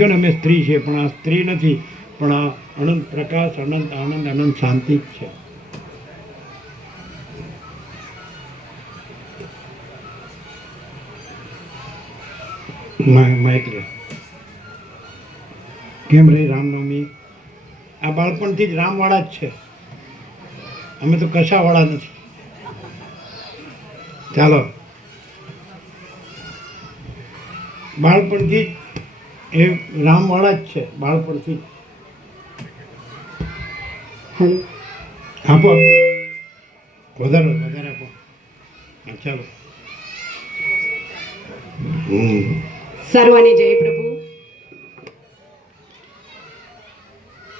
કહો ને અમે સ્ત્રી છીએ, પણ આ સ્ત્રી નથી, પણ આ અનંત પ્રકાશ, અનંત આનંદ, અનંત શાંતિ જ છે. માઇક લે. કેમ રહી રામનવમી? આ બાળપણથી જ રામવાળા જ છે, અમે તો કશાવાળા નથી. ચાલો, બાળપણથી એ રામવાળા જ છે, બાળપણથી. આપો વધારે વધારે આપો. હા ચાલો. સર્વને જય પ્રભુ.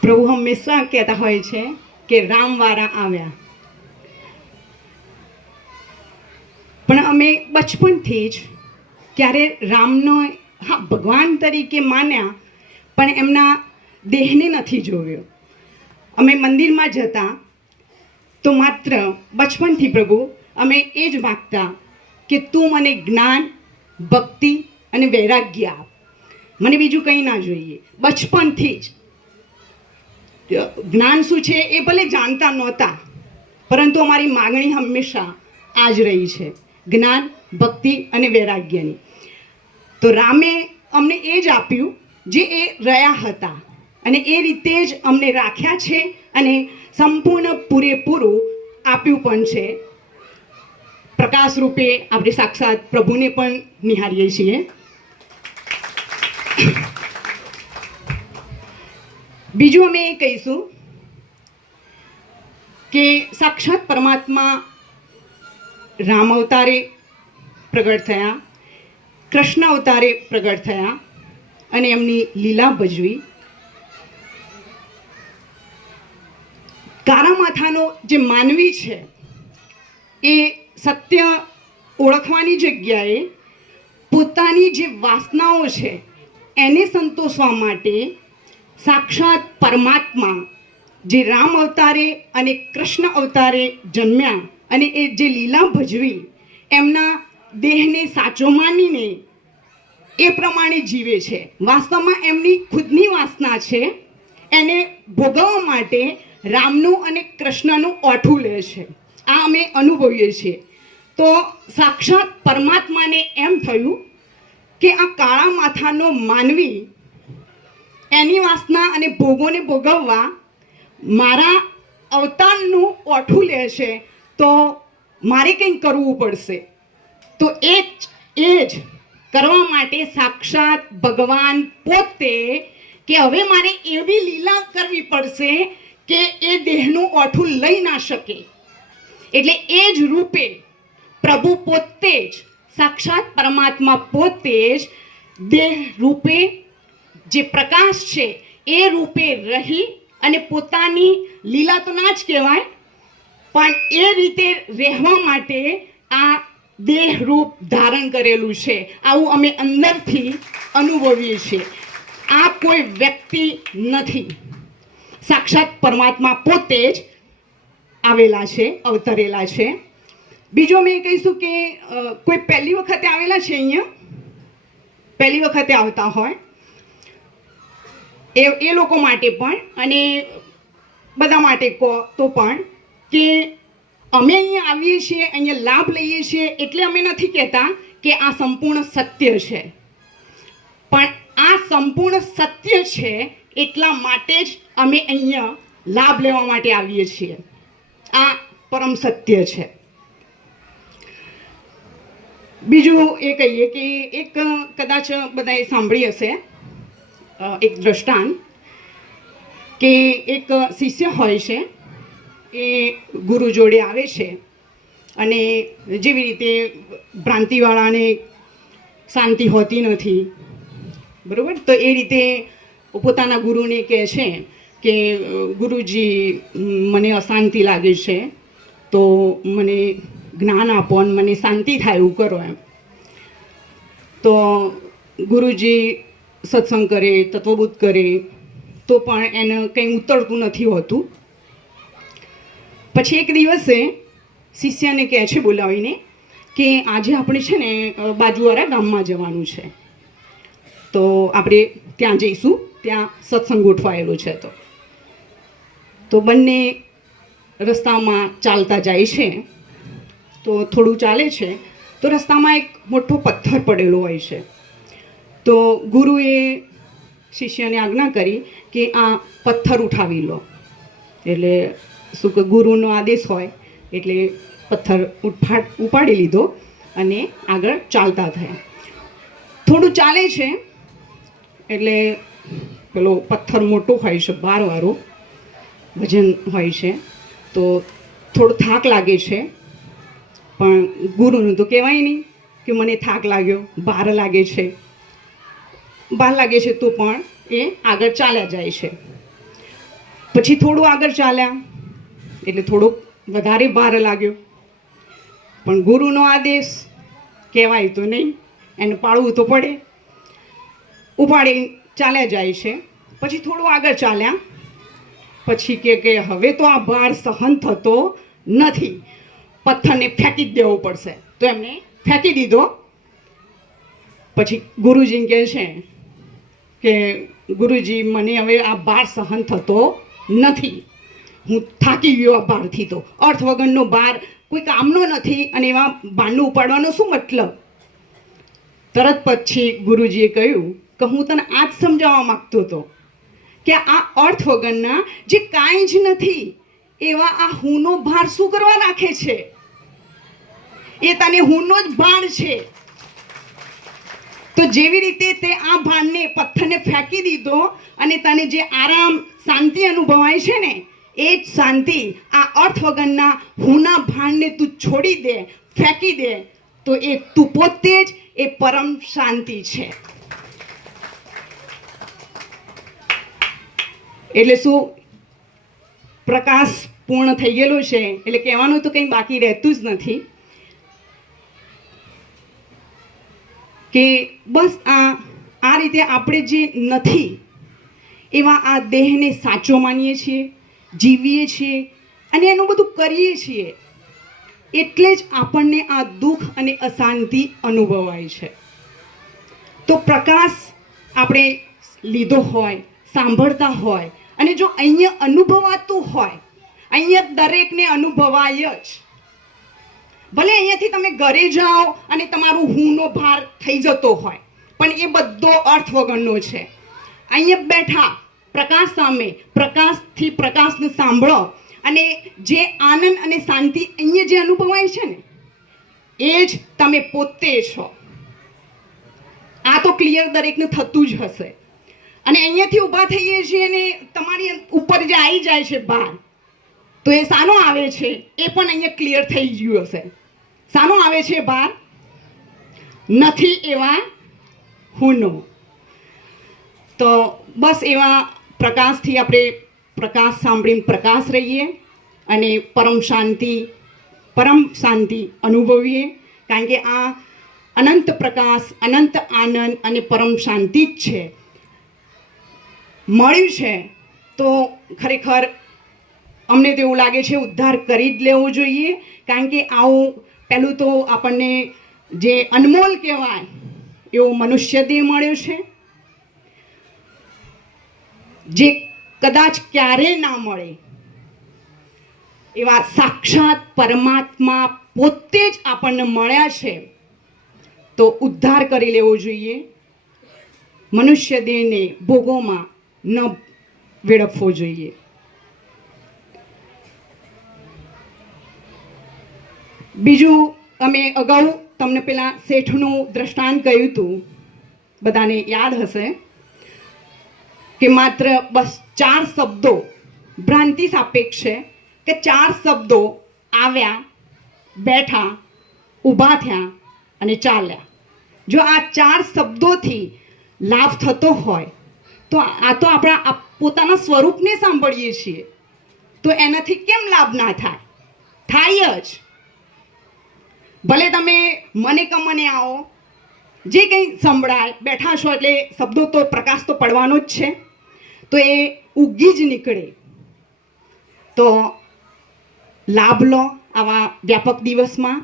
પ્રભુ હંમેશા કહેતા હોય છે કે રામવાળા આવ્યા, પણ અમે બચપનથી જ ક્યારે રામનો ભગવાન તરીકે માન્યા, પણ એમના દેહને નથી જોયો. અમે મંદિરમાં જતા તો માત્ર બચપનથી પ્રભુ અમે એ જ માગતા કે તું મને જ્ઞાન, ભક્તિ અને વૈરાગ્ય આપ, મને બીજું કંઈ ના જોઈએ. બચપનથી જ જ્ઞાન શું છે એ ભલે જાણતા નહોતા, પરંતુ અમારી માગણી હંમેશા આ જ રહી છે, જ્ઞાન, ભક્તિ અને વૈરાગ્યની. તો રામે અમને એ જ આપ્યું જે એ રહ્યા હતા, અને એ રીતે જ અમને રાખ્યા છે, અને સંપૂર્ણ પૂરેપૂરું આપ્યું પણ છે. પ્રકાશ રૂપે આપણે સાક્ષાત પ્રભુને પણ નિહાળીએ છીએ. બીજું અમે એ કહીશું કે સાક્ષાત પરમાત્મા રામ અવતારે પ્રગટ થયા, કૃષ્ણ અવતારે પ્રગટ થયા અને એમની લીલા ભજવી. કાળા માથાનો જે માનવી છે એ સત્ય ઓળખવાની જગ્યાએ પોતાની જે વાસનાઓ છે એને સંતોષવા માટે સાક્ષાત પરમાત્મા જે રામ અવતારે અને કૃષ્ણ અવતારે જન્મ્યા અને એ જે લીલા ભજવી એમના દેહને સાચો માનીને એ પ્રમાણે જીવે છે. વાસ્તવમાં એમની ખુદની વાસના છે, એને ભોગવવા માટે રામનું અને કૃષ્ણનું ઓઠું લે છે. આ અમે અનુભવીએ છીએ. તો સાક્ષાત પરમાત્માને એમ થયું કે આ કાળા માથાનો માનવી એની વાસના અને ભોગોને ભોગવવા મારા અવતારનું ઓઠું લે છે, તો મારે કંઈક કરવું પડશે. તો એ જ કરવા માટે સાક્ષાત ભગવાન પોતે કે હવે મારે એવી લીલા કરવી પડશે કે એ દેહનું ઓઠું લઈ ના શકે. એટલે એ જ રૂપે પ્રભુ પોતે જ સાક્ષાત પરમાત્મા પોતે જ દેહ રૂપે જે પ્રકાશ છે એ રૂપે રહી અને પોતાની લીલા તો ના જ કહેવાય, પણ એ રીતે રહેવા માટે આ દેહ રૂપ ધારણ કરેલું છે. આવું અમે અંદરથી અનુભવીએ છીએ. આ કોઈ વ્યક્તિ નથી, સાક્ષાત પરમાત્મા પોતે જ આવેલા છે, અવતરેલા છે. બીજું અમે કહીશું કે કોઈ પહેલી વખતે આવેલા છે, અહીંયા પહેલી વખતે આવતા હોય એ લોકો માટે પણ, અને બધા માટે કહો તો પણ, કે અમે અહીંયા આવીએ છીએ, અહીંયા લાભ લઈએ છીએ એટલે અમે નથી કહેતા કે આ સંપૂર્ણ સત્ય છે, પણ આ સંપૂર્ણ સત્ય છે એટલા માટે જ અમે અહીંયા લાભ લેવા માટે આવીએ છીએ. આ પરમ સત્ય છે. બીજું એ કહીએ કે એક કદાચ બધાએ સાંભળી હશે એક દ્રષ્ટાંત, કે એક શિષ્ય હોય છે, એ ગુરુ જોડે આવે છે, અને જેવી રીતે ભ્રાંતિવાળાને શાંતિ હોતી નથી, બરાબર, તો એ રીતે પોતાના ગુરુને કહે છે કે ગુરુજી મને અશાંતિ લાગે છે, તો મને જ્ઞાન આપો અને મને શાંતિ થાય એવું કરો એમ. તો ગુરુજી સત્સંગ કરે, તત્વબોધ કરે, તો પણ એને કંઈ ઉતરતું નથી હોતું. પછી એક દિવસે શિષ્યને કહે છે બોલાવીને કે આજે આપણે છે ને બાજુવાળા ગામમાં જવાનું છે, તો આપણે ત્યાં જઈશું, ત્યાં સત્સંગ ગોઠવાયેલો છે. તો બંને રસ્તામાં ચાલતા જાય છે. તો થોડું ચાલે છે તો રસ્તામાં એક મોટો પથ્થર પડેલો હોય છે. તો ગુરુએ શિષ્યને આજ્ઞા કરી કે આ પથ્થર ઉઠાવી લો. એટલે શું કે ગુરુનો આદેશ હોય એટલે પથ્થર ઉપાડી લીધો અને આગળ ચાલતા થયા. થોડું ચાલે છે એટલે પેલો પથ્થર મોટો હોય છે, ભારવાળો વજન હોય છે, તો થોડો થાક લાગે છે. પણ ગુરુનું તો કહેવાય નહીં કે મને થાક લાગ્યો, ભાર લાગે છે. ભાર લાગે છે તો પણ એ આગળ ચાલ્યા જાય છે. પછી થોડું આગળ ચાલ્યા એટલે થોડોક વધારે ભાર લાગ્યો, પણ ગુરુનો આદેશ કહેવાય તો નહીં, એને પાળવું તો પડે. ઉપાડી ચાલ્યા જાય છે. પછી થોડું આગળ ચાલ્યા પછી કે હવે તો આ ભાર સહન થતો નથી, પથ્થરને ફેંકી જ દેવો પડશે. તો એમને ફેંકી દીધો. પછી ગુરુજી કહે છે કે ગુરુજી, મને હવે આ ભાર સહન થતો નથી, હું થાકી ગયો આ ભારથી. તો અર્થ વગરનો ભાર કોઈ કામનો નથી અને એવા ભારનું ઉપાડવાનો શું મતલબ? તરત પછી ગુરુજીએ કહ્યું કે હું તને આ જ સમજાવવા માગતો હતો કે આ અર્થ વગરના જે કાંઈ જ નથી એવા આ હુંનો ભાર શું કરવા રાખે છે? એ તને હુંનો જ ભાર છે. તો જેવી રીતે તે આ ભારને, પથ્થરને ફેંકી દીધો અને તને જે આરામ, શાંતિ અનુભવાય છે ને, એ જ શાંતિ આ અર્થ વગરના હુંના ભારને તું છોડી દે, ફેંકી દે, તો એ તું પોતે જ એ પરમ શાંતિ છે. એટલે શું? પ્રકાશ પૂર્ણ થઈ ગયેલો છે એટલે કહેવાનું તો કંઈ બાકી રહેતું જ નથી કે બસ આ રીતે આપણે જે નથી એવા આ દેહને સાચો માનીએ છીએ, જીવીએ છીએ અને એનું બધું કરીએ છીએ, એટલે જ આપણને આ દુઃખ અને અશાંતિ અનુભવાય છે. તો પ્રકાશ આપણે લીધો હોય, સાંભળતા હોય અને જો અહીંયા અનુભવાતું હોય, અહીંયા દરેકને અનુભવાય જ. ભલે અહીંયાથી તમે ઘરે જાઓ અને તમારું હુંનો ભાર થઈ જતો હોય, પણ એ બધો અર્થ વગરનો છે. અહીંયા બેઠા પ્રકાશ સામે, પ્રકાશથી પ્રકાશને સાંભળો અને જે આનંદ અને શાંતિ અહીંયા જે અનુભવાય છે ને, એ જ તમે પોતે છો. આ તો ક્લિયર દરેકને થતું જ હશે. અને અહીંયાથી ઊભા થઈએ છીએ અને તમારી ઉપર જે આવી જાય છે ભાર, તો એ શાનો આવે છે એ પણ અહીંયા ક્લિયર થઈ ગયું હશે. શાનો આવે છે ભાર? નથી એવા હુંનો. તો બસ એવા પ્રકાશથી આપણે પ્રકાશ સાંભળીને પ્રકાશ રહીએ અને પરમ શાંતિ અનુભવીએ. કારણ કે આ અનંત પ્રકાશ, અનંત આનંદ અને પરમ શાંતિ જ છે. મળ્યું છે તો ખરેખર અમને તો એવું લાગે છે ઉદ્ધાર કરી જ લેવો જોઈએ. કારણ કે આવું પહેલું તો આપણને જે અનમોલ કહેવાય એવો મનુષ્ય દેહ મળ્યો છે, જે કદાચ ક્યારેય ના મળે એવા સાક્ષાત પરમાત્મા પોતે જ આપણને મળ્યા છે. તો ઉદ્ધાર કરી લેવો જોઈએ. મનુષ્ય દેહને ભોગોમાં ન વેડફવો જોઈએ. બીજું, અમે અગાઉ તમને પેલા શેઠનું દ્રષ્ટાંત કહ્યું હતું, બધાને યાદ હશે કે માત્ર બસ 4 શબ્દો, ભ્રાંતિ સાપેક્ષ છે કે 4 શબ્દો આવ્યા, બેઠા, ઊભા થયા અને ચાલ્યા. જો આ 4 શબ્દોથી લાભ થતો હોય તો આ તો આપણા પોતાના સ્વરૂપને સાંભળીએ છીએ, તો એનાથી કેમ લાભ ના થાય? થાય જ. ભલે તમે મને કમને આવો, જે કંઈ સંભળાય, બેઠા છો એટલે શબ્દો તો પ્રકાશ તો પડવાનો જ છે, તો એ ઉગી જ નીકળે. તો લાભ લો આવા વ્યાપક દિવસમાં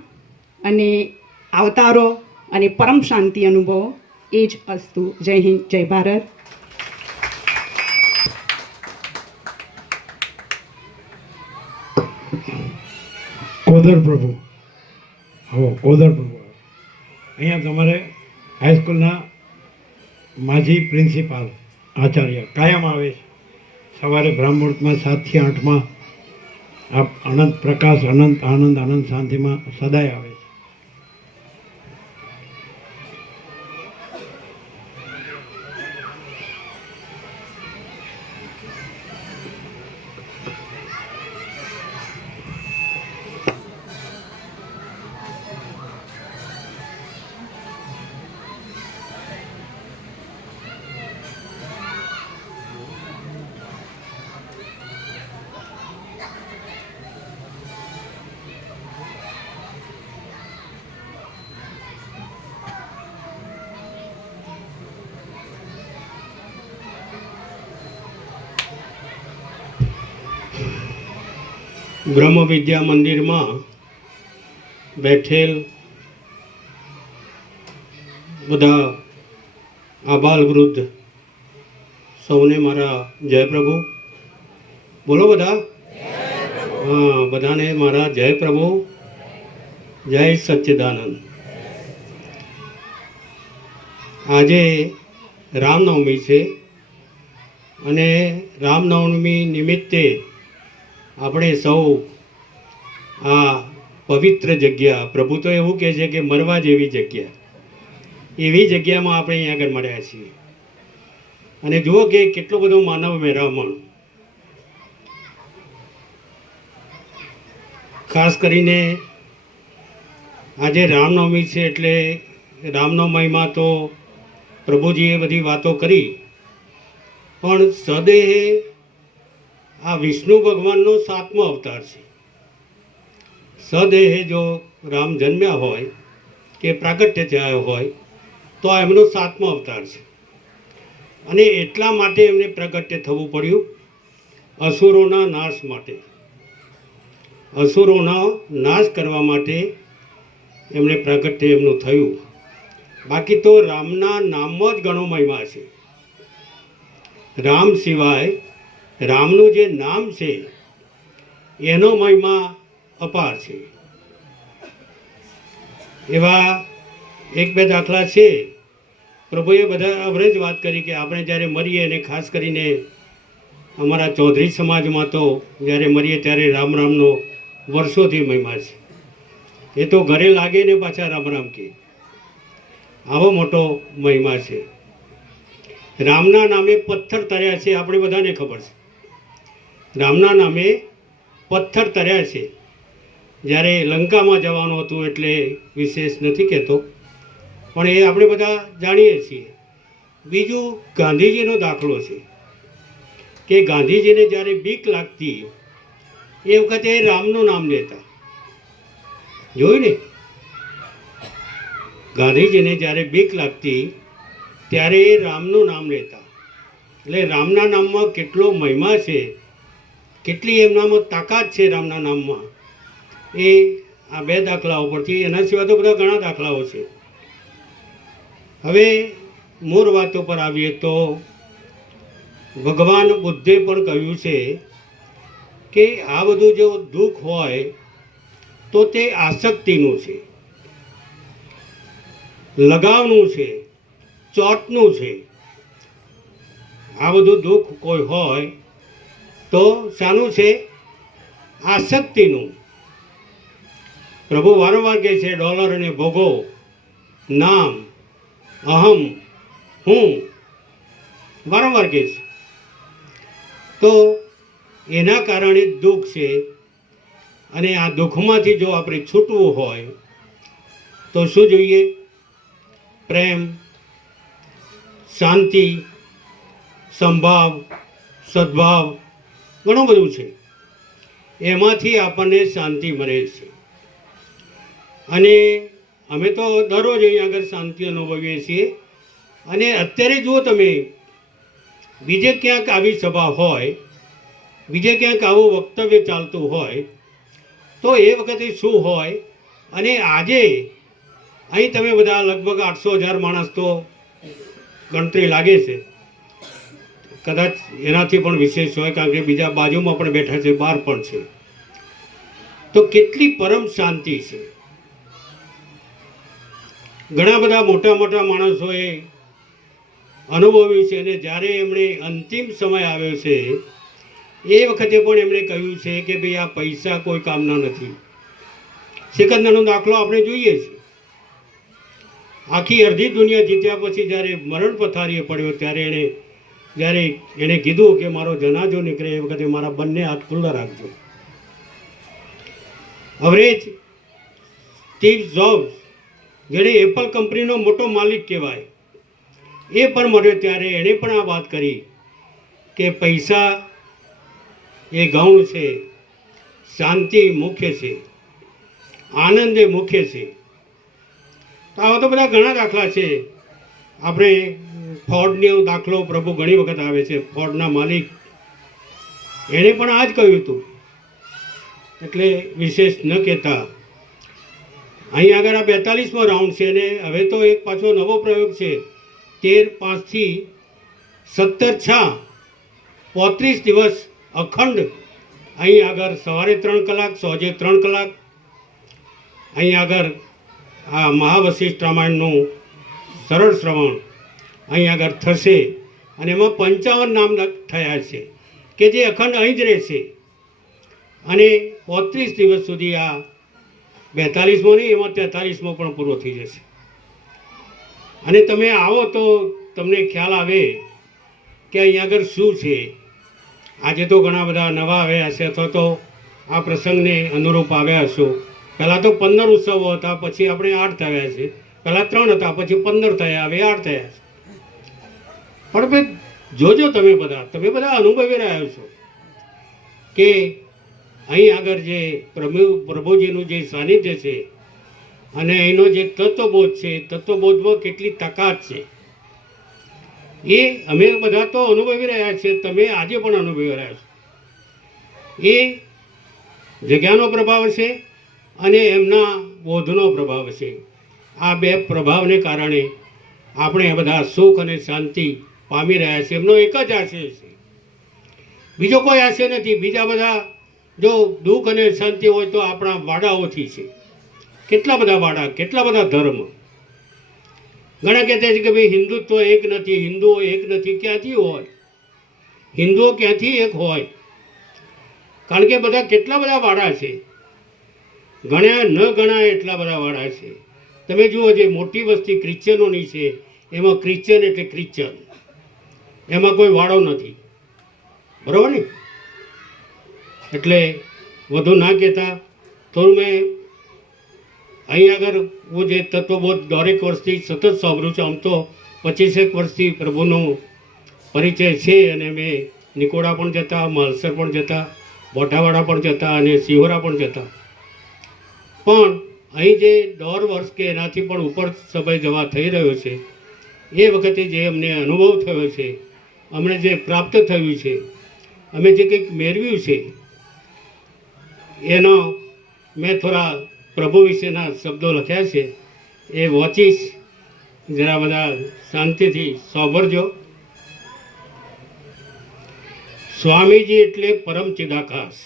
અને અવતારો અને પરમ શાંતિ અનુભવો. એ જ અસ્તુ. જય હિન્દ, જય ભારત. કોદર પ્રભુ, કોદર પ્રભુ અહીંયા તમારે હાઈસ્કૂલના માજી પ્રિન્સિપાલ આચાર્ય કાયમ આવે છે. સવારે બ્રહ્મમુહૂર્તમાં 7 થી 8માં આપ અનંત પ્રકાશ, અનંત આનંદ, અનંત શાંતિમાં સદાય આવે છે. બ્રહ્મ વિદ્યા મંદિરમાં બેઠેલ બધા આબાલ વૃદ્ધ સૌને મારા જય પ્રભુ. બોલો બધા. હા, બધાને મારા જય પ્રભુ, જય સચ્ચિદાનંદ. આજે રામનવમી છે અને રામનવમી નિમિત્તે આપણે સૌ આ પવિત્ર જગ્યા, પ્રભુ તો એવું કહે છે કે મરવા જેવી જગ્યા, એવી જગ્યામાં આપણે અહીંયા આગળ મળ્યા છીએ. અને જુઓ કે કેટલો બધો માનવ મેરામણ. ખાસ કરીને આજે રામનવમી છે એટલે રામનવમીમાં તો પ્રભુજીએ બધી વાતો કરી, પણ સદેહે આ વિષ્ણુ ભગવાનનો 7મો અવતાર છે. સદેહે જો રામ જન્મ્યા હોય કે પ્રાગટ્ય થયા હોય તો આ એમનો 7મો અવતાર છે. અને એટલા માટે એમને પ્રગટ્ય થવું પડ્યું, અસુરોના નાશ માટે. અસુરોનો નાશ કરવા માટે એમને પ્રાગટ્ય એમનું થયું. બાકી તો રામના નામમાં જ ઘણો મહિમા છે. રામ સિવાય રામનું જે નામ છે એનો મહિમા અપાર છે. એવા 1-2 દાખલા છે. પ્રભુએ બધા આપણે જ વાત કરી કે આપણે જ્યારે મરીએ, અને ખાસ કરીને અમારા ચૌધરી સમાજમાં તો જ્યારે મરીએ ત્યારે રામ રામનો વર્ષોથી મહિમા છે. એ તો ઘરે લાગે ને પાછા રામ રામ કે, આવો મોટો મહિમા છે. રામના નામે પથ્થર તર્યા છે, આપણે બધાને ખબર છે. રામના નામે પથ્થર તર્યા છે. જ્યારે લંકામાં જવાનું હતું એટલે વિશેષ નથી કહેતો, પણ એ આપણે બધા જાણીએ છીએ. બીજું ગાંધીજીનો દાખલો છે કે ગાંધીજીને જ્યારે બીક લાગતી એ વખતે રામનું નામ લેતા. જોયું ને, ગાંધીજીને જ્યારે બીક લાગતી ત્યારે એ રામનું નામ લેતા. એટલે રામના નામમાં કેટલો મહિમા છે, કેટલી એમનામાં તાકાત છે રામના નામમાં, એ આ 2 દાખલાઓ પરથી. એના સિવાય તો બધા ઘણા દાખલાઓ છે. હવે મૂળ વાતો પર આવીએ તો ભગવાન બુદ્ધે પણ કહ્યું છે કે આ બધું જો દુઃખ હોય તો તે આસક્તિનું છે, લગાવનું છે, ચોટનું છે. આ બધું દુઃખ કોઈ હોય તો શાનું છે? આસક્તિનું. પ્રભુ વારંવાર કહે છે ડોલર અને ભોગો, નામ, અહમ, હું, વારંવાર કહે છે. તો એના કારણે દુઃખ છે. અને આ દુઃખમાંથી જો આપણે છૂટવું હોય તો શું જોઈએ? પ્રેમ, શાંતિ, સંભાવ, સદ્ભાવ, ઘણું બધું છે. એમાંથી આપણને શાંતિ મળે છે. અને અમે તો દરરોજ અહીં આગળ શાંતિ અનુભવીએ છીએ. અને અત્યારે જુઓ તમે, બીજે ક્યાંક આવી સભા હોય, બીજે ક્યાંક આવું વક્તવ્ય ચાલતું હોય તો એ વખતે શું હોય? અને આજે અહીં તમે બધા લગભગ 800,000 માણસ તો ગણતરી લાગે છે. કદાચ એનાથી પણ વિશેષ હોય, કારણ કે બીજા બાજુમાં પણ બેઠા છે, બહાર પણ છે. તો કેટલી પરમ શાંતિ છે. ઘણા બધા મોટા મોટા માણસોએ અનુભવ્યું છે, અને જ્યારે એમણે અંતિમ સમય આવ્યો છે એ વખતે પણ એમણે કહ્યું છે કે ભાઈ આ પૈસા કોઈ કામના નથી. સિકંદરનો દાખલો આપણે જોઈએ છીએ. આખી અડધી દુનિયા જીત્યા પછી જ્યારે મરણ પથારીએ પડ્યો ત્યારે એણે કીધું કે મારો જનાજો નીકળે એ વખતે મારા બંને હાથ ખુલ્લા રાખજો. અવરેજ સ્ટીવ જોબ્સ, જેણે એપલ કંપનીનો મોટો માલિક કહેવાય, એ પણ મળ્યો ત્યારે એણે પણ આ વાત કરી કે પૈસા એ ગૌણ છે, શાંતિ મુખ્ય છે, આનંદ એ મુખ્ય છે. તો આવા તો બધા ઘણા દાખલા છે. આપણે ફોર્ડનો દાખલો પ્રભુ ઘણી વખત આવે છે. ફોર્ડના માલિક, એણે પણ આ જ કહ્યું હતું, એટલે વિશેષ ન કહેતા. અહીં આગળ આ 42મો રાઉન્ડ છે, અને હવે તો એક પાછો નવો પ્રયોગ છે. 13/5 17/6 35 દિવસ અખંડ અહીં આગળ સવારે 3 કલાક, સાંજે 3 કલાક અહીં આગળ આ મહાવશિષ્ઠ રામાયણનું સરળ શ્રવણ અહીં આગળ થશે. અને એમાં 55 નામ થયા છે કે જે અખંડ અહીં જ રહેશે, અને 35 દિવસ સુધી આ 42મો નહીં, એમાં 43મો પણ પૂરો થઈ જશે. અને તમે આવો તો તમને ખ્યાલ આવે કે અહીં આગળ શું છે. આજે તો ઘણા બધા નવા આવ્યા હશે, અથવા તો આ પ્રસંગને અનુરૂપ આવ્યા હશો. પહેલાં તો 15 ઉત્સવો હતા, પછી આપણે 8 થયા છે. પહેલાં 3 હતા, પછી 15 થયા, હવે 8 થયા છે. પણ ભાઈ જોજો, તમે બધા અનુભવી રહ્યા છો કે અહીં આગળ જે પ્રભુજીનું જે સાનિધ્ય છે અને એનો જે તત્વબોધ છે, તત્વબોધમાં કેટલી તાકાત છે એ અમે બધા તો અનુભવી રહ્યા છીએ. તમે આજે પણ અનુભવી રહ્યા છો. એ જગ્યાનો પ્રભાવ છે અને એમના બોધનો પ્રભાવ છે. આ બે પ્રભાવને કારણે આપણે બધા સુખ અને શાંતિ પામી રહ્યા છીએ. એમનો એક જ આશય છે, બીજો કોઈ આશય નથી. બીજા બધા જો દુઃખ અને શાંતિ હોય તો આપણા વાડાઓથી છે. કેટલા બધા વાડા, કેટલા બધા ધર્મ. ઘણા કહેતા છે કે ભાઈ હિન્દુત્વ એક નથી, હિન્દુઓ એક નથી. ક્યાંથી હોય? હિન્દુઓ ક્યાંથી એક હોય? કારણ કે બધા કેટલા બધા વાડા છે, ગણ્યા ન ગણાય એટલા બધા વાડા છે. તમે જુઓ, જે મોટી વસ્તી ક્રિશ્ચિયનોની છે, એમાં ક્રિશ્ચિયન એટલે ક્રિશ્ચિયન, એમાં કોઈ વાડો નથી. બરાબર ને? એટલે વધુ ના કહેતા થોડું મેં અહીં આગળ હું જે તત્વબોધ દરેક વર્ષથી સતત સાંભળું છું. આમ તો 25 વર્ષથી પ્રભુનો પરિચય છે, અને મેં નિકોડા પણ જતા, માલસર પણ જતા, બોટાવાડા પણ જતા અને સિહોરા પણ જતા. પણ અહીં જે 1.5 વર્ષ કે એનાથી પણ ઉપર સમય જવા થઈ રહ્યો છે, એ વખતે જે અમને અનુભવ થયો છે, અમને જે પ્રાપ્ત થયું છે, અમે જે કંઈક મેળવ્યું છે, એનો મેં થોડા પ્રભુ વિશેના શબ્દો લખ્યા છે. એ વાંચીશ, જરા બધા શાંતિથી સાંભળજો. સ્વામીજી એટલે પરમ ચિદાકાશ,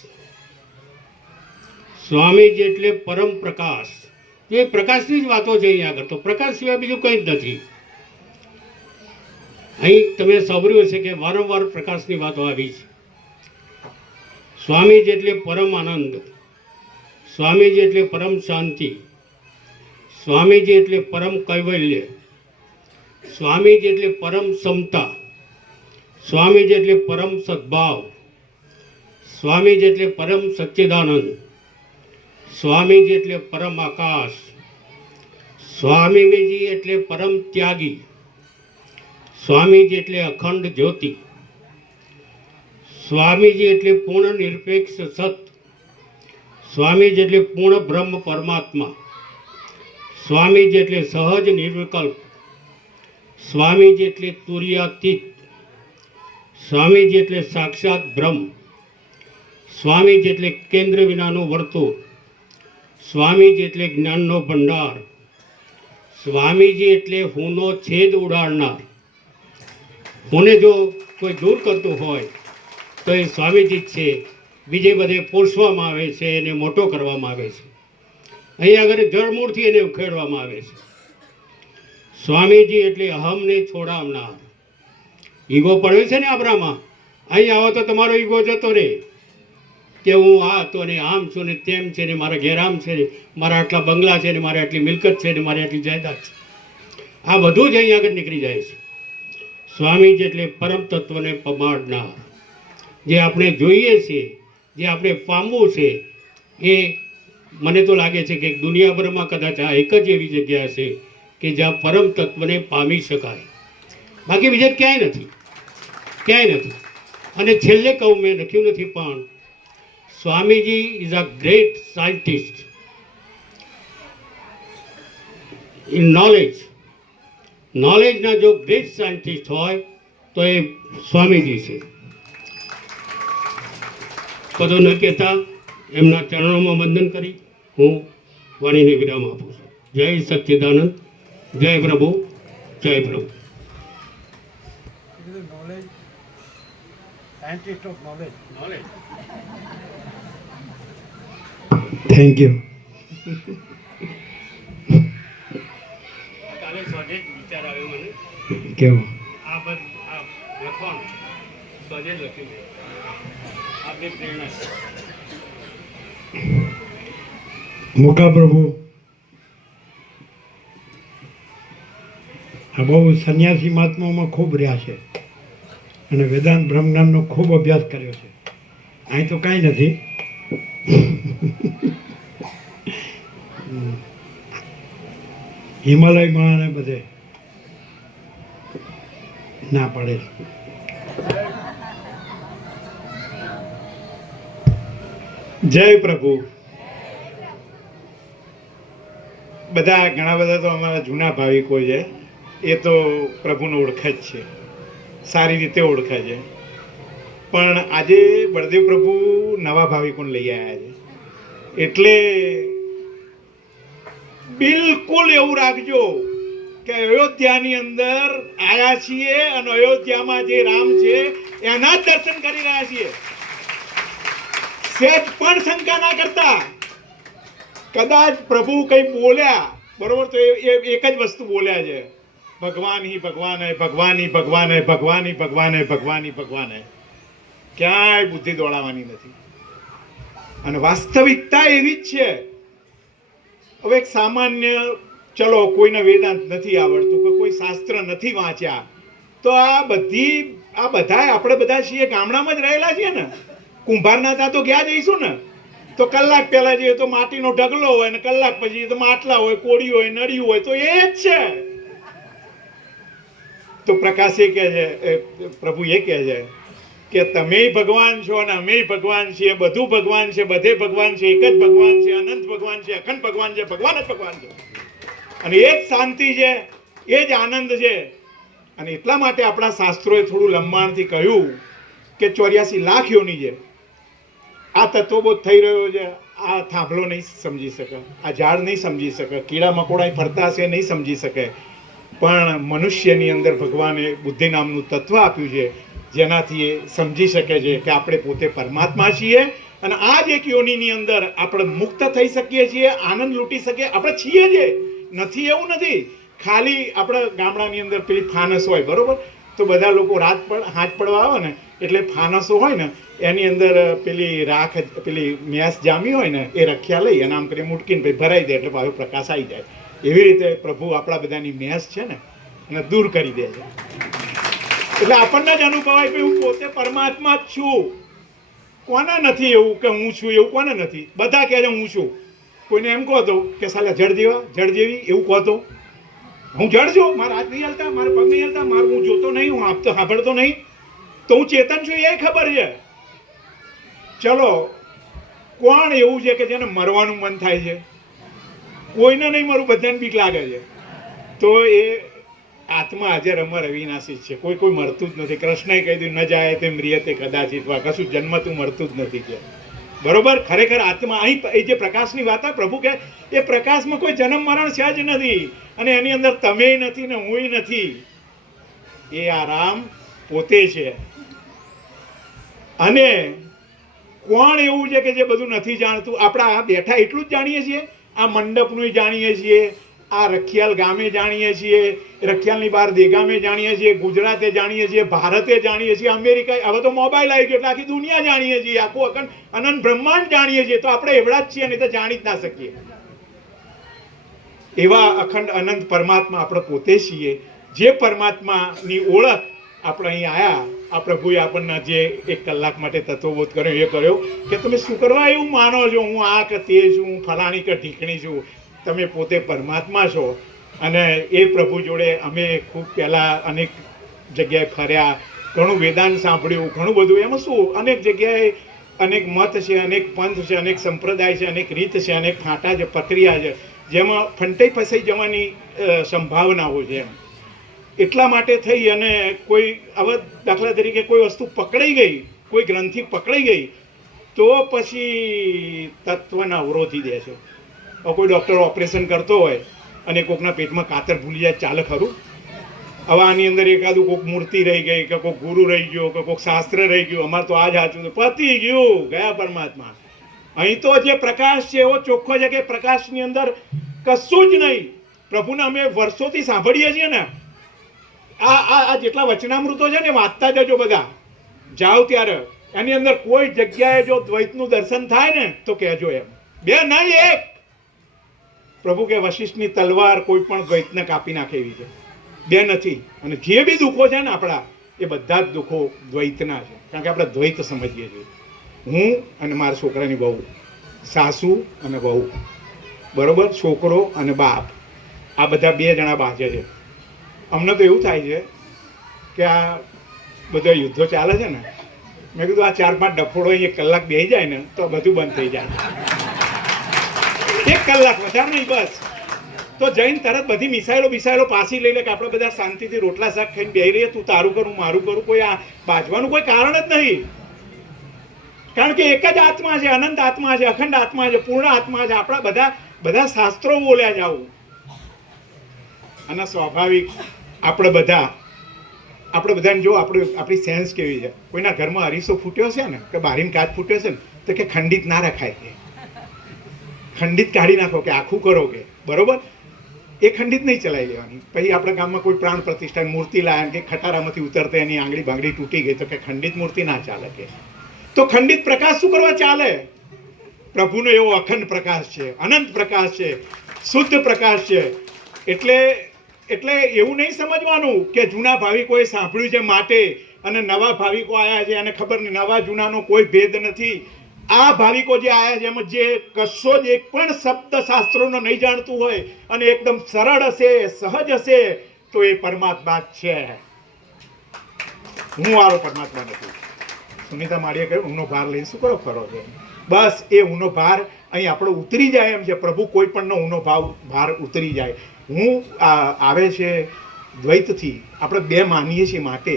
સ્વામીજી એટલે પરમ પ્રકાશ. એ પ્રકાશની જ વાતો છે અહીં આગળ. તો પ્રકાશ સિવાય બીજું કંઈ જ નથી. અહીં તમે સાંભળ્યું હશે કે વારંવાર પ્રકાશની વાતો આવી છે. સ્વામીજી એટલે પરમ આનંદ, સ્વામીજી એટલે પરમ શાંતિ, સ્વામીજી એટલે પરમ કૈવલ્ય, સ્વામીજી એટલે પરમ સમતા, સ્વામીજી એટલે પરમ સદભાવ, સ્વામીજી એટલે પરમ સચ્ચિદાનંદ, સ્વામીજી એટલે પરમ આકાશ, સ્વામીજી એટલે પરમ ત્યાગી, સ્વામીજી એટલે અખંડ જ્યોતિ, સ્વામીજી એટલે પૂર્ણ નિરપેક્ષ સત, સ્વામીજી એટલે પૂર્ણ બ્રહ્મ પરમાત્મા, સ્વામીજી એટલે સહજ નિર્વિકલ્પ, સ્વામીજી એટલે તુર્યાતીત, સ્વામીજી એટલે સાક્ષાત બ્રહ્મ, સ્વામીજી એટલે કેન્દ્ર વિનાનું વર્તુળ, સ્વામીજી એટલે જ્ઞાનનો ભંડાર, સ્વામીજી એટલે હુંનો છેદ ઉડાડનાર, હુંને જો કોઈ દૂર કરતું હોય તો એ સ્વામીજી જ છે. બીજે બધે પોષવામાં આવે છે, એને મોટો કરવામાં આવે છે. અહીં આગળ જળમૂળથી એને ઉખેડવામાં આવે છે. સ્વામીજી એટલે અહમને છોડાવનાર. ઈગો પડ્યો છે ને આપણામાં, અહીં આવો તો તમારો ઈગો જતો રહે કે હું આ હતો ને આમ છું ને તેમ છે ને મારા ઘેર આમ છે ને મારા આટલા બંગલા છે ને મારે આટલી મિલકત છે ને મારી આટલી જાયદાદ છે. આ બધું જ અહીં આગળ નીકળી જાય છે. સ્વામીજી એટલે પરમ તત્વને પમાડનાર. જે આપણે જોઈએ છીએ, જે આપણે પામવું છે, એ મને તો લાગે છે કે દુનિયાભરમાં કદાચ આ એક જ એવી જગ્યા છે કે જ્યાં પરમ તત્વને પામી શકાય. બાકી બીજે ક્યાંય નથી, ક્યાંય નથી. અને છેલ્લે કહું, મેં લખ્યું નથી પણ Swamiji is a great scientist in knowledge. નોલેજના જો ગ્રેટ સાયન્ટિસ્ટ હોય તો એ સ્વામીજી છે. પદો ન કહેતા એમના ચરણોમાં વંદન કરી હું વાણીને વિરામ આપું છું. જય સચ્ચિદાનંદ, જય પ્રભુ, જય પ્રભુ. Knowledge, scientist of knowledge. Knowledge. Thank you. કાલે સ્વજે જ વિચાર આવ્યો મને. કેવો? આ લખવાનું સ્વજે જ લખ્યું મેં. આપણી પ્રેરણા છે. મુકા પ્રભુ આ બહુ સંન્યાસી મહાત્માઓમાં ખૂબ રહ્યા છે અને વેદાંત બ્રહ્મજ્ઞાનનો ખૂબ અભ્યાસ કર્યો છે. અહીં તો કાંઈ નથી. હિમાલયમાં અને બધે ના પડે. જય પ્રભુ. ઘણા બધા તો અમારા જૂના ભાવિકો છે, એ તો પ્રભુને ઓળખે જ છે, સારી રીતે ઓળખે છે. પણ આજે બળદેવ પ્રભુ નવા ભાવિકોને લઈ આવ્યા છે, એટલે બિલકુલ એવું રાખજો કે અયોધ્યાની અંદર આવ્યા છીએ અને અયોધ્યામાં જે રામ છે એના જ દર્શન કરી રહ્યા છીએ. સેજ પણ શંકા ના કરતા. કદાચ પ્રભુ કંઈ બોલ્યા બરોબર તો એ એક જ વસ્તુ બોલ્યા છે, ભગવાન હી ભગવાન હૈ, ભગવાન હી ભગવાન હૈ, ભગવાન હી ભગવાન હૈ, ભગવાન હી ભગવાન હૈ. ક્યાંય બુદ્ધિ દોડાવવાની નથી અને વાસ્તવિકતા એવી જ છે. હવે એક સામાન્ય, ચલો કોઈને વેદાંત નથી આવડતું કે કોઈ શાસ્ત્ર નથી વાંચ્યા, તો આ બધા આપણે બધા છીએ ગામડામાં જ રહેલા છીએ ને. કુંભારના ત્યાં તો ગયા જઈશું ને તો કલાક પહેલા જઈએ તો માટીનો ઢગલો હોય ને કલાક પછી તો માટલા હોય, કોળી હોય, નળિયું હોય, તો એ જ છે. તો પ્રકાશ એ કહે છે, પ્રભુ એ કહે છે કે તમે ભગવાન છો અને અમે ભગવાન છીએ, બધું ભગવાન છે, બધે ભગવાન છે, એક જ ભગવાન છે, અનંત ભગવાન છે, અખંડ ભગવાન છે, ભગવાન જ ભગવાન છે. અને એ જ શાંતિ છે, એ જ આનંદ છે. અને એટલા માટે આપણા શાસ્ત્રોએ થોડું લંબાણથી કહ્યું કે 84 લાખ યોની છે. આ તત્વબોધ થઈ રહ્યો છે, આ થાંભલો નહીં સમજી શકે, આ ઝાડ નહીં સમજી શકે, કીડા મકોડા ફરતા હશે નહીં સમજી શકે, પણ મનુષ્યની અંદર ભગવાને બુદ્ધિ નામનું તત્વ આપ્યું છે, જેનાથી એ સમજી શકે છે કે આપણે પોતે પરમાત્મા છીએ અને આ જ એક યોનિની અંદર આપણે મુક્ત થઈ શકીએ છીએ, આનંદ લૂંટી શકીએ. આપણે છીએ જે નથી એવું નથી. ખાલી આપણે ગામડાની અંદર પેલી ફાનસ હોય બરોબર, તો બધા લોકો હાથ પડવા આવે ને એટલે ફાનસો હોય ને એની અંદર પેલી રાખ, પેલી મેસ જામી હોય ને એ રખ્યા લઈ અને આમ કરી મૂટકીને પછી ભરાઈ દે એટલે પાછો પ્રકાશ આવી જાય. એવી રીતે પ્રભુ આપણા બધાની મેસ છે ને એને દૂર કરી દે છે. એટલે આપણને જ અનુભવાય કે હું પોતે પરમાત્મા જ છું. કોને નથી એવું કે હું છું? એવું કોને નથી? બધા કહે છે હું છું. કોઈને એમ કહો તો કે સાલા જળ જેવી એવું કહો તો હું જળ છું, મારા હાથ નહીં હલતા, મારા પગ નહીં હલતા, મારું હું જોતો નહીં, હું આપતો સાંભળતો નહીં, તો હું ચેતન છું એ ખબર છે. ચલો, કોણ એવું છે કે જેને મરવાનું મન થાય છે? કોઈને નહીં મરવું, બધાને બીક લાગે છે. તો એ આત્મા હાજર અમર અવિનાશી છે. કોઈ મરતું જ નથી. કૃષ્ણએ કહી દીધું ન જાય તે મ્રિયતે કદાચિત વા, કશું જન્મતું મરતું જ નથી છે. બરોબર? ખરેખર આત્મા અહીં એ જે પ્રકાશની વાત પ્રભુ કહે એ પ્રકાશમાં કોઈ જન્મ મરણ છે જ નથી અને એની અંદર તમે નથી ને હું નથી. એ આરામ પોતે છે. અને કોણ એવું છે કે જે બધું નથી જાણતું? આપણા આ બેઠા એટલું જ જાણીએ છીએ, આ મંડપનું જાણીએ છીએ, આ રખિયાલ ગામે જાણીએ છીએ, રખિયાલની બહાર દેગામે જાણીએ છીએ, ગુજરાતે જાણીએ છીએ, ભારતે જાણીએ છીએ, અમેરિકા, હવે તો મોબાઈલ આવી ગયો એટલે આખી દુનિયા જાણીએ છીએ, આખું અનંત બ્રહ્માંડ જાણીએ છીએ. તો આપણે એવડા જ છીએ અને તો જાણી જ ના શકીએ. એવા અખંડ અનંત પરમાત્મા આપણે પોતે છીએ. જે પરમાત્માની ઓળખ આપણે અહીં આવ્યા, આ પ્રભુએ આપણને જે 1 કલાક માટે તત્વબોધ કર્યો, એ કર્યો કે તમે શું કરવા એવું માનો છો? હું આ કે તે છું, હું ફલાણી કે ઢીકણી છું. તમે પોતે પરમાત્મા છો. અને એ પ્રભુ જોડે અમે ખૂબ પહેલાં અનેક જગ્યાએ ફર્યા, ઘણું વેદાંત સાંભળ્યું, ઘણું બધું. એમાં શું, અનેક જગ્યાએ અનેક મત છે, અનેક પંથ છે, અનેક સંપ્રદાય છે, અનેક રીત છે, અનેક ફાંટા છે, પ્રક્રિયા છે, જેમાં ફંટાઈ ફસાઈ જવાની સંભાવનાઓ છે. એટલા માટે થઈ અને કોઈ હવે દાખલા તરીકે કોઈ વસ્તુ પકડાઈ ગઈ, કોઈ ગ્રંથિ પકડાઈ ગઈ, તો પછી તત્વના અવરોધી દે છે. કોઈ ડૉક્ટર ઓપરેશન કરતો હોય અને કોકના પેટમાં કાતર ભૂલી જાય, ચાલે ખરું? હવે આની અંદર એકાદું કોઈક મૂર્તિ રહી ગઈ, કે કોઈક ગુરુ રહી ગયો, કે કોઈક શાસ્ત્ર રહી ગયું, અમારે તો આ જ સાચું, પતી ગયું, ગયા પરમાત્મા. અહીં તો જે પ્રકાશ છે એવો ચોખ્ખો છે કે પ્રકાશની અંદર કશું જ નહીં. પ્રભુને અમે વર્ષોથી સાંભળીએ છીએ ને, આ જેટલા વચનામૃતો છે ને, વાંચતા જજો બધા જાઓ ત્યારે. એની અંદર કોઈ જગ્યાએ જો દ્વૈતનું દર્શન થાય ને તો કહેજો એમ. 2 નહીં 1. પ્રભુ કે વશિષ્ઠની તલવાર કોઈ પણ દ્વૈતને કાપી નાખે એવી છે, 2 નથી. અને જે બી દુઃખો છે ને આપણા, એ બધા જ દુઃખો દ્વૈતના છે. કારણ કે આપણે દ્વૈત સમજીએ છીએ. હું અને મારા છોકરાની બહુ, સાસુ અને બહુ, બરોબર, છોકરો અને બાપ, આ બધા 2 જણા બાજે છે. અમને તો એવું થાય છે કે આ બધા યુદ્ધો ચાલે છે ને, મેં કીધું આ 4-5 ડફોડો 1 કલાક બેસી જાય ને તો બધું બંધ થઈ જાય. 1 કલાક વધારે નહીં બસ, તો જઈને તરત બધી મિસાઇલો પાછી લઈ લે કે આપણે બધા શાંતિથી રોટલા શાક ખાઈને બેસી રહીએ, તું તારું કરું મારું કરું. કોઈ આ બાજવાનું કોઈ કારણ જ નહીં. કારણ કે એક જ આત્મા છે, અનંત આત્મા છે, અખંડ આત્મા છે, પૂર્ણ આત્મા છે. આપણા બધા શાસ્ત્રો બોલ્યા જ આવું. અને સ્વાભાવિક આપણે બધાને જો આપણી સેન્સ કેવી છે. કોઈના ઘરમાં અરીસો ફૂટ્યો છે ને, કે બારીનો કાચ ફૂટ્યો છે ને, તો કે ખંડિત ના રખાય, કે ખંડિત કાઢી નાખો, કે આખું કરો, કે બરોબર. એ ખંડિત નહીં ચલાવી લેવાની. પછી આપણા ગામમાં કોઈ પ્રાણ પ્રતિષ્ઠા મૂર્તિ લાયા કે ખટારામાંથી ઉતરતા એની આંગળી ભાંગડી તૂટી ગઈ, તો કે ખંડિત મૂર્તિ ના ચાલે. કે તો ખંડિત પ્રકાશ શું કરવા ચાલે? પ્રભુનો એવો અખંડ પ્રકાશ છે, અનંત પ્રકાશ છે, શુદ્ધ પ્રકાશ છે. એટલે એવું નહીં સમજવાનું કે જૂના ભાવિકોએ સાંભળ્યું છે માટે અને નવા ભાવિકો આવ્યા છે અને ખબર નહીં. નવા જૂનાનો કોઈ ભેદ નથી. આ ભાવિકો જે આવ્યા છે એમાં જે કશો જ એક પણ શબ્દ શાસ્ત્રોનો નહીં જાણતું હોય અને એકદમ સરળ હશે, સહજ હશે, તો એ પરમાત્મા જ છે. હું વાળો પરમાત્મા નથી. સુનિતા માળીએ કહ્યું ઊનો ભાર લઈને શું કરો ફરો છે? બસ એ ઊનો ભાર અહીં આપણો ઉતરી જાય એમ છે. પ્રભુ કોઈ પણનો ઊનો ભાર ઉતરી જાય. હું આવે છે દ્વૈતથી, આપણે 2 માનીએ છીએ માટે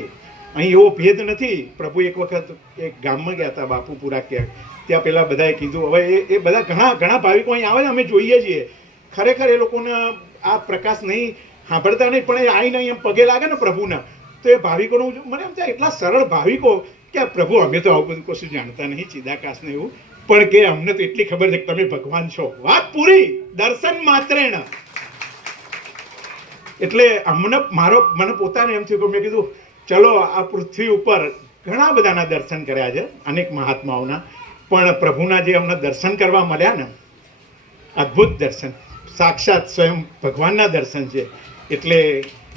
અહીં એવો ભેદ નથી. પ્રભુ એક વખત એક ગામમાં ગયા હતા, બાપુપુરા ક્યાંક, ત્યાં પેલા બધાએ કીધું. હવે એ બધા ઘણા ભાવિકો અહીં આવે ને, અમે જોઈએ છીએ. ખરેખર એ લોકોને આ પ્રકાશ નહીં સાંભળતા નહીં, પણ એ આવીને અહીં પગે લાગે ને પ્રભુના, તો એ ભાવિકોનું મને એમ થાય એટલા સરળ ભાવિકો કે પ્રભુ અમે તો આવું બધું કશું જાણતા નહીં, ચિદાકાશને એવું, પણ કે અમને તો એટલી ખબર છે કે તમે ભગવાન છો. વાત પૂરી. દર્શન માત્રેણ. એટલે મને પોતાને એમ થયું કે મેં કીધું ચલો આ પૃથ્વી ઉપર ઘણા બધાના દર્શન કર્યા છે, અનેક મહાત્માઓના, પણ પ્રભુના જે અમને દર્શન કરવા મળ્યા ને, અદ્ભુત દર્શન, સાક્ષાત સ્વયં ભગવાનના દર્શન છે. એટલે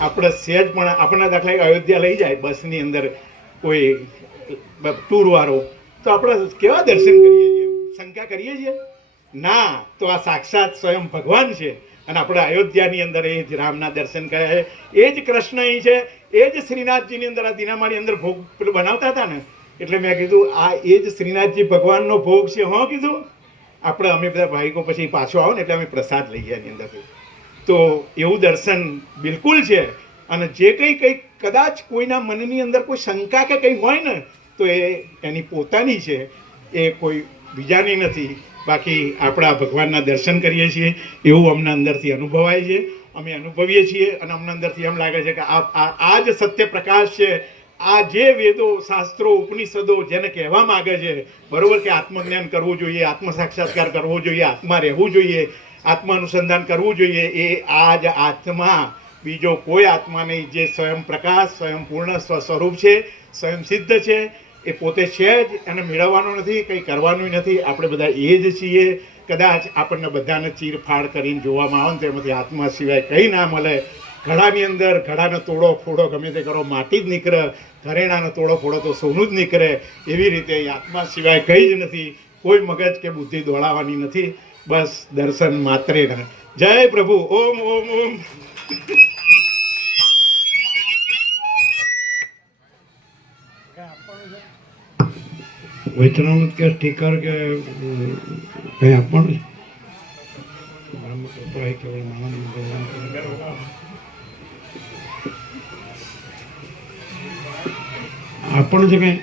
આપણે સહેજ પણ આપણને દાખલા અયોધ્યા લઈ જાય બસની અંદર કોઈ ટૂરવાળો, તો આપણે કેવા દર્શન કરીએ છીએ? શંકા કરીએ છીએ? ના, તો આ સાક્ષાત સ્વયં ભગવાન છે. અને આપણે અયોધ્યાની અંદર એ જ રામના દર્શન કર્યા છે, એ જ કૃષ્ણ અહીં છે, એ જ શ્રીનાથજીની અંદર આ દીનામાની અંદર ભોગ પેલું બનાવતા હતા ને, એટલે મેં કીધું આ એ જ શ્રીનાથજી ભગવાનનો ભોગ છે. હા કીધું. આપણે અમે બધા ભાઈકો પછી પાછો આવો ને એટલે અમે પ્રસાદ લઈએ એની અંદરથી. તો એવું દર્શન બિલકુલ છે. અને જે કંઈક કદાચ કોઈના મનની અંદર કોઈ શંકા કે કંઈ હોય ને, તો એ એની પોતાની છે, એ કોઈ બીજાની નથી. બાકી આપણા ભગવાનના દર્શન કરીએ છીએ એવું અમને અંદરથી અનુભવાય છે, અમે અનુભવીએ છીએ. અને અમને અંદરથી એમ લાગે છે કે આ જ સત્ય પ્રકાશ છે, આ જે વેદો શાસ્ત્રો ઉપનિષદો જેને કહેવા માંગે છે બરોબર કે આત્મજ્ઞાન કરવું જોઈએ, આત્મ સાક્ષાત્કાર કરવો જોઈએ, આત્મા રહેવું જોઈએ, આત્માનુસંધાન કરવું જોઈએ, એ આ જ આત્મા, બીજો કોઈ આત્મા નહીં, જે સ્વયં પ્રકાશ, સ્વયં પૂર્ણ સ્વસ્વરૂપ છે, સ્વયં સિદ્ધ છે, એ પોતે છે જ, એને મેળવવાનો નથી, કંઈ કરવાનું નથી. આપણે બધા એ જ છીએ. કદાચ આપણને બધાને ચીરફાડ કરીને જોવામાં આવે ને તેમાંથી આત્મા સિવાય કંઈ ના મળે. ઘડાની અંદર ઘડાનો તોડો ફોડો ગમે તે કરો માટી જ નીકળે, ઘરેણાનો તોડો ફોડો તો સોનું જ નીકળે. એવી રીતે એ આત્મા સિવાય કંઈ જ નથી. કોઈ મગજ કે બુદ્ધિ દોડાવવાની નથી, બસ દર્શન માત્રે. જય પ્રભુ. ઓમ ઓમ ઓમ. વૈતરામૃત કે સ્ટીકર કે કંઈ આપવાનું છે? બ્રહ્મસૂત્ર એ કેવળ માનવ ભગવાન આપવાનું છે કંઈ?